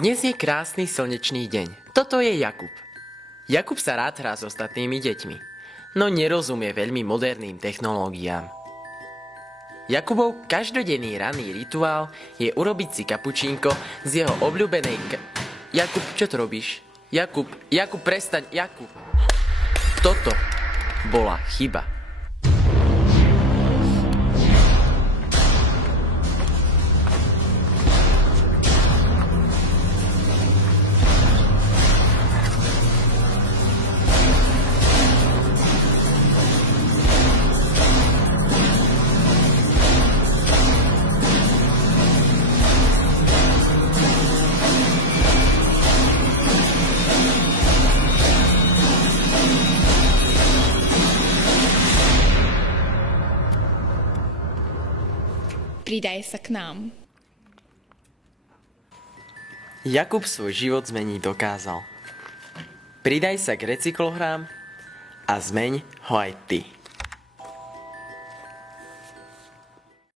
Dnes je krásny slnečný deň. Toto je Jakub. Jakub sa rád hrá s ostatnými deťmi, no nerozumie veľmi moderným technológiám. Jakubov každodenný ranný rituál je urobiť si kapučínko z jeho obľúbenej Jakub, čo to robíš? Jakub, prestaň, Jakub. Toto bola chyba. Pridaj sa k nám. Jakub svoj život zmeniť dokázal. Pridaj sa k recyklohrám a zmeň ho aj ty.